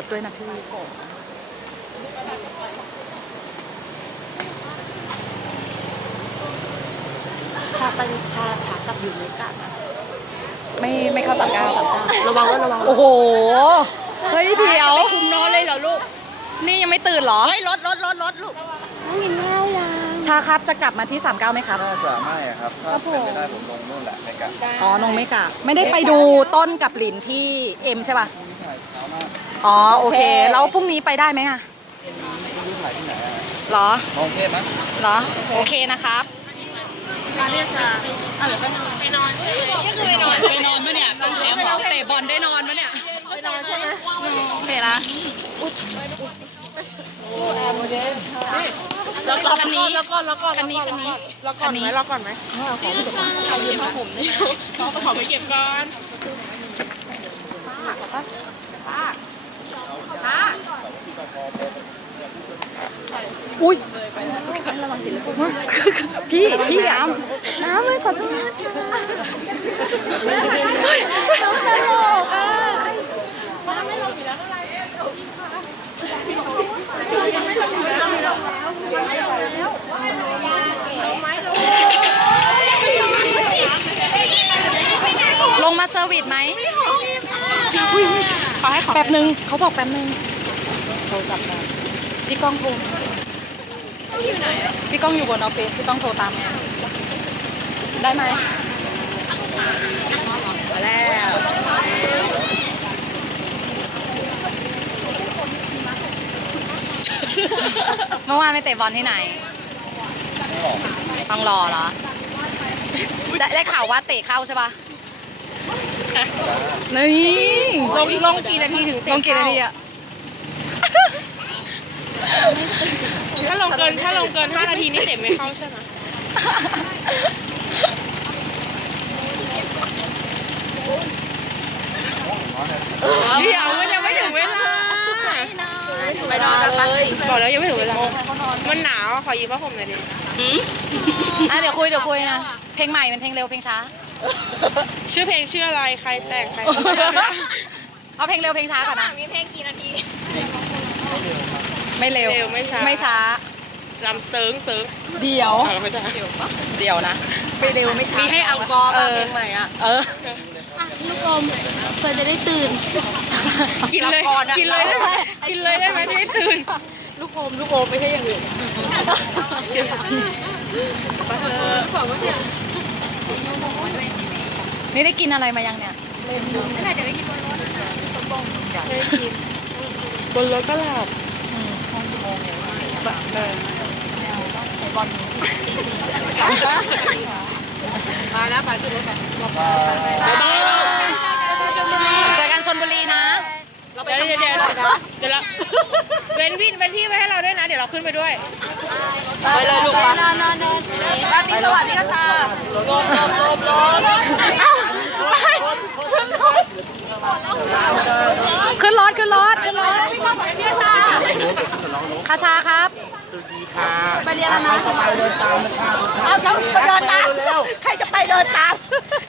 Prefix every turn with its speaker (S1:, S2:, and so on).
S1: ถด้วยนะพี่
S2: ชาไปชาขากลับอยู่ในกาดนะ
S1: ไม่เข้า39
S2: ระวังว่าระวัง
S1: โอ้โหเฮ้ยเดี๋ยว
S2: คุมนอนเลยเหรอลูก
S1: นี่ยังไม่ตื่นเหรอ
S2: เฮ้ยรถลูกน้องกินข้าวยัง
S1: ชาครับจะกลับมาที่39ไหมครับ
S3: น่าจะไม่อะครับ ถ้าเป็นไม่ได้ผมลงนู่นแหละในกะ
S1: อ๋อนงไม่กลับไม่ได้ไปดูต้นกับหลินที่เอ็มใช่ป่ะ
S3: ถ่ายเช้ามาก
S1: อ๋อโอเคแล้วพรุ่งนี้ไปได้ไหมอะ
S3: ไม่รู้ถ่ายที่ไหนอะ
S1: เหรอ
S3: มองเทพไหม
S1: เหรอโอเคนะครับการเรียกชาไปนอนปะเนี่ยตั้งแคมป์เตะบอลได้นอนปะเนี่ย
S2: ไปนอนใช่ไหม
S1: โอเคละ
S2: แล้วก็
S1: คันนี้
S2: แล้วก็
S1: รอก่อนไหม
S2: ใครยืมผ้าห่มได้ไหมน้องขอไปเก็บก่อน
S1: อุ้ยพี่น้ำไม่ขอโทษลงมาเซอร์วิสไหมแป๊บนึงเขาบอกแป๊บนึงโทรศัพท์มาพี่ก้องโทรพี่ก้องอยู่บนออฟฟิศพี่ต้องโทรตามได้ไหมมาแล้วเมื่อวานไปเตะบอลที่ไหนต้องรอเหรอได้ข่าวว่าเตะเข้าใช่ปะนี่
S2: ลงกี่นาทีถึงเตะ
S1: ลงกี่นาทีอะ
S2: ถ้าลงเกิน5 นาทีนี่เตะไม่เข้าใช่ไหมเดี๋ยวมันยังไม่ถึงเวลาไปนอนเลยบอกแล้วยังไม่ถึงเวลามันหนาวขอยืมผ้าห่มหน่อยดิ
S1: เดี๋ยวคุยนะเพลงใหม่เป็นเพลงเร็วเพลงช้า
S2: ชื่อเพลงชื่ออะไรใครแต่งใคร
S1: เอาเพลงเร็วเพลงช้าก่อนนะ
S4: มีเพลงกี่นาที
S1: ไม่เร็ว
S2: เร็วไม่ช้า
S1: ไม่ช้า
S2: ลำเซิง
S1: เดี๋ยว
S2: ไม่ใช่
S1: เดี๋ยวนะ
S2: ไม่เร็วไม่ช้ามีให้เอากอมาเพลงใหม่อ่ะ
S4: ลูกอมเพื่อจะได้ตื่น
S2: กินเลยได้ไหมกินเลยได้ไหมจะได้ตื่นลูกอมไม่ใช่อย่างอื่น
S1: นี่ได้กินอะไรมายังเนี่ย
S2: ไม่ได้กินบนรถก็หลับมาแล้วไปจุดรถ
S1: เจอกันชลบุรีนะ
S2: เดี๋ยวเราเว้นที่ไว้ให้เราด้วยนะเดี๋ยวเราขึ้นไปด้วยไปเลยลูกไปนอน
S4: ราตรีสวัสดิ์พี่กระชา
S1: ขึ้นรถ
S4: พี่กระชา
S1: คาชาครับ
S4: ไปเรียนแล้วนะ
S2: เอาทั้งเดินตามใครจะไปเดินตาม